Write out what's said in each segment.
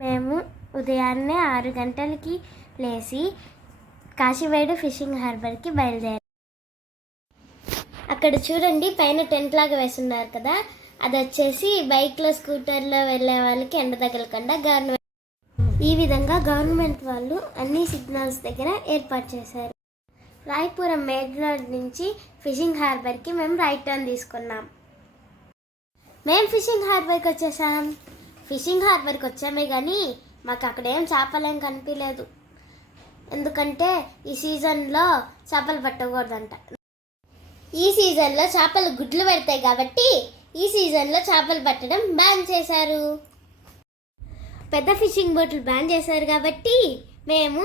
మేము ఉదయాన్నే 6 గంటలకి లేచి కాశీవేడు ఫిషింగ్ హార్బర్కి బయలుదేరాం. అక్కడ చూడండి, పైన టెంట్ లాగా వేస్తున్నారు కదా, అది వచ్చేసి బైక్లో స్కూటర్లో వెళ్ళే వాళ్ళకి ఎండ తగలకుండా గవర్నమెంట్ ఈ విధంగా గవర్నమెంట్ వాళ్ళు అన్ని సిగ్నల్స్ దగ్గర ఏర్పాటు చేశారు. రాయపురం మెయిన్ రోడ్ నుంచి ఫిషింగ్ హార్బర్కి మేము రైట్ టర్న్ తీసుకున్నాం. మేము ఫిషింగ్ హార్బర్కి వచ్చేసాం. ఫిషింగ్ హార్బర్కి వచ్చామే కానీ మాకు అక్కడ ఏం చేపలేం కనిపించలేదు. ఎందుకంటే ఈ సీజన్లో చేపలు పట్టకూడదంట. ఈ సీజన్లో చేపలు గుడ్లు పెడతాయి కాబట్టి ఈ సీజన్లో చేపలు పట్టడం బ్యాన్ చేశారు. పెద్ద ఫిషింగ్ బోట్లు బ్యాన్ చేశారు కాబట్టి మేము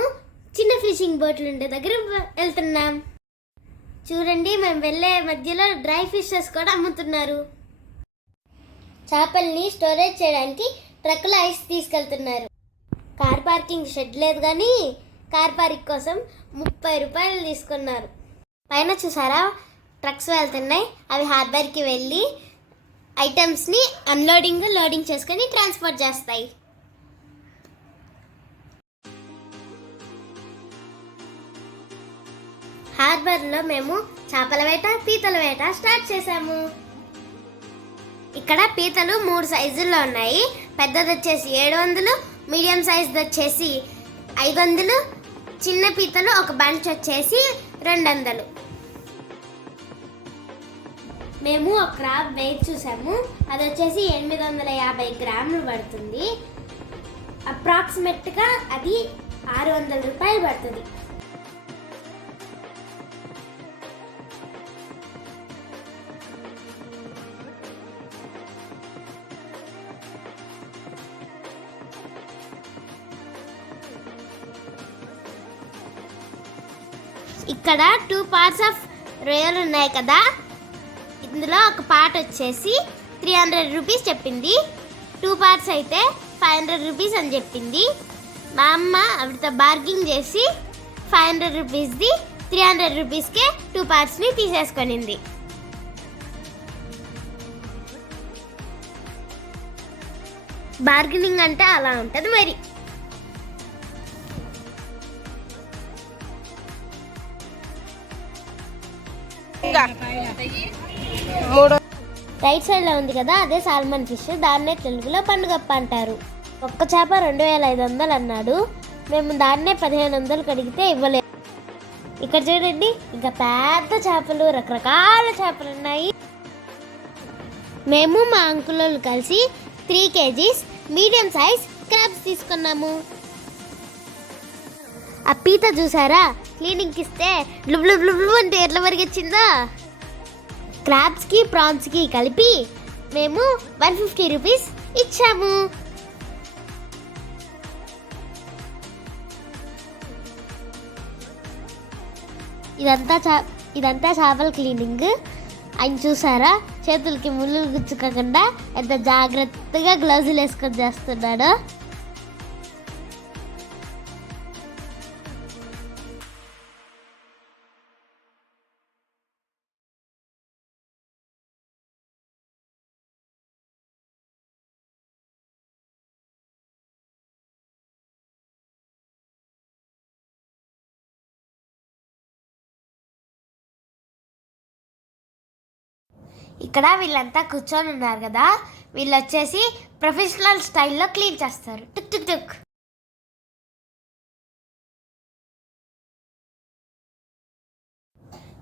చిన్న ఫిషింగ్ బోట్లు ఉండే దగ్గర వెళ్తున్నాం. చూడండి, మేము వెళ్ళే మధ్యలో డ్రై ఫిషెస్ కూడా అమ్ముతున్నారు. చేపల్ని స్టోరేజ్ చేయడానికి ట్రక్కులో ఐస్ తీసుకెళ్తున్నారు. కార్ పార్కింగ్ షెడ్ లేదు కానీ కార్ పార్కింగ్ కోసం 30 రూపాయలు తీసుకున్నారు. పైన చూసారా, ట్రక్స్ వెళ్తున్నాయి. అవి హార్బర్కి వెళ్ళి ఐటమ్స్ని అన్లోడింగ్ లోడింగ్ చేసుకొని ట్రాన్స్పోర్ట్ చేస్తాయి. హార్బర్లో మేము చేపల వేట, పీతల వేట స్టార్ట్ చేసాము. ఇక్కడ పీతలు 3 సైజుల్లో ఉన్నాయి. పెద్దది వచ్చేసి 700, మీడియం సైజుది వచ్చేసి 500, చిన్న పీతలు ఒక బంచ్ వచ్చేసి 200. మేము ఒక క్రాబ్ వెయిట్ చూసాము. అది వచ్చేసి 850 గ్రాములు పడుతుంది. అప్రాక్సిమేట్గా అది 600 రూపాయలు పడుతుంది. ఇక్కడ 2 పార్ట్స్ ఆఫ్ రొయ్యలు ఉన్నాయి కదా, ఇందులో ఒక పార్ట్ వచ్చేసి 300 రూపీస్ చెప్పింది, 2 పార్ట్స్ అయితే 500 రూపీస్ అని చెప్పింది. మా అమ్మ ఆవిడతో బార్గింగ్ చేసి 500 రూపీస్ది 300 రూపీస్కే 2 పార్ట్స్ని తీసేసుకొనింది. బార్గెనింగ్ అంటే అలా ఉంటుంది మరి. రైట్ సైడ్ లో ఉంది కదా, అదే సాల్మన్ ఫిష్. దాన్నే తెలుగులో పండుగప్ప అంటారు. ఒక్క చేప 2500 అన్నాడు. మేము దాన్నే 1500 అడిగితే ఇవ్వలేదు. ఇక్కడ చూడండి, ఇంకా పెద్ద చేపలు, రకరకాల చేపలు ఉన్నాయి. మేము మా అంకుల్ కలిసి 3 kgs మీడియం సైజ్ క్రాబ్స్ తీసుకున్నాము. ఆ పీత చూసారా, క్లీనింగ్కి ఇస్తే బ్లు బ్లు అంటే ఎట్లా వరిగొచ్చిందా. క్రాబ్స్కి ప్రాన్స్కి కలిపి మేము 150 రూపీస్ ఇచ్చాము. ఇదంతా చేపల క్లీనింగ్. ఆయన చూసారా, చేతులకి ముళ్ళు గుచ్చుకోకుండా ఎంత జాగ్రత్తగా గ్లౌజులు వేసుకొని చేస్తున్నాడు. ఇక్కడ వీళ్ళంతా కూర్చొని ఉన్నారు కదా, వీళ్ళు వచ్చేసి ప్రొఫెషనల్ స్టైల్లో క్లీన్ చేస్తారు. టుక్ టుక్ టుక్.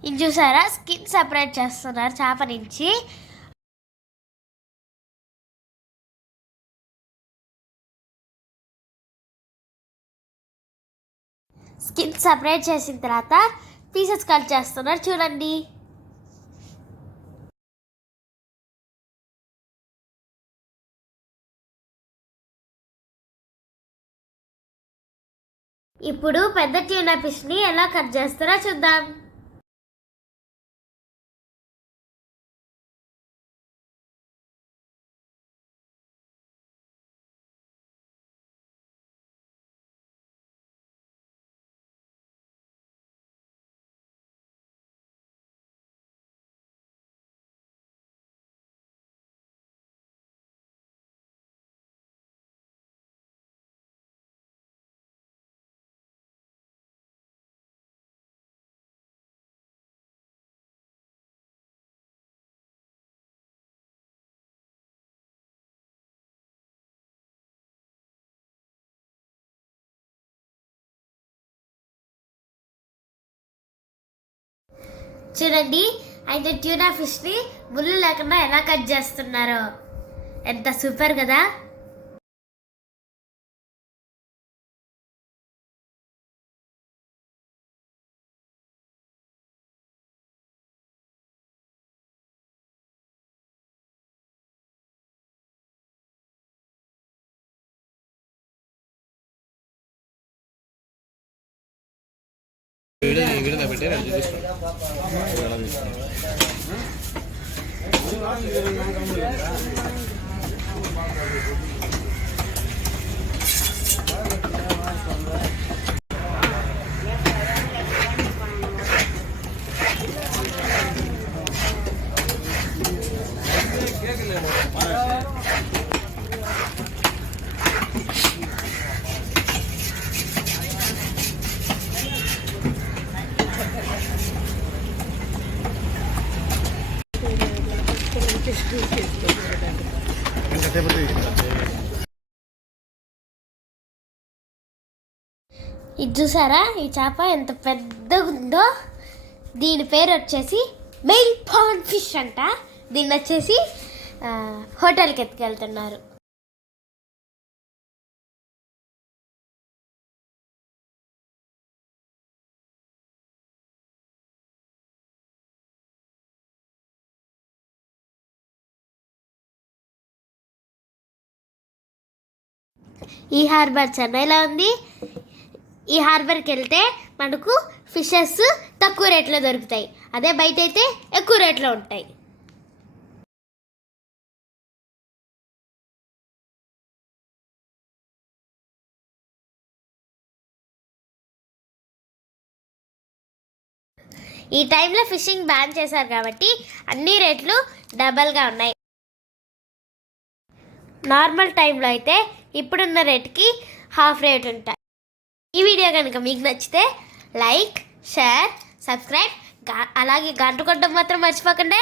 ఇది చూసారా, స్కిన్ సెపరేట్ చేస్తున్నారు చేప నుంచి. స్కిన్ సెపరేట్ చేసిన తర్వాత పీసెస్ కట్ చేస్తున్నారు చూడండి. ఇప్పుడు పెద్ద ట్యూనా ఫిష్ని ఎలా కట్ చేస్తారో చూద్దాం. చూడండి అయితే ట్యూనా ఫిష్ని ముళ్ళు లేకుండా ఎలా కట్ చేస్తున్నారో, ఎంత సూపర్ కదా. ఇది చూసారా, ఈ చేప ఎంత పెద్దగా ఉందో. దీని పేరు వచ్చేసి మెయిల్ పాండ్ ఫిష్ అంట. దీన్ని వచ్చేసి హోటల్కి ఎత్తుకెళ్తున్నారు. ఈ హార్బర్ చెన్నైలో ఉంది. ఈ హార్బర్కి వెళ్తే మనకు ఫిషెస్ తక్కువ రేట్లో దొరుకుతాయి. అదే బయట అయితే ఎక్కువ రేట్లో ఉంటాయి. ఈ టైంలో ఫిషింగ్ బ్యాన్ చేశారు కాబట్టి అన్ని రేట్లు డబల్గా ఉన్నాయి. నార్మల్ టైంలో అయితే ఇప్పుడున్న రేట్కి హాఫ్ రేట్ ఉంటాయి. ఈ వీడియో కనుక మీకు నచ్చితే లైక్, షేర్, సబ్స్క్రైబ్, అలాగే గంట కొట్టడం మాత్రం మర్చిపోకండి.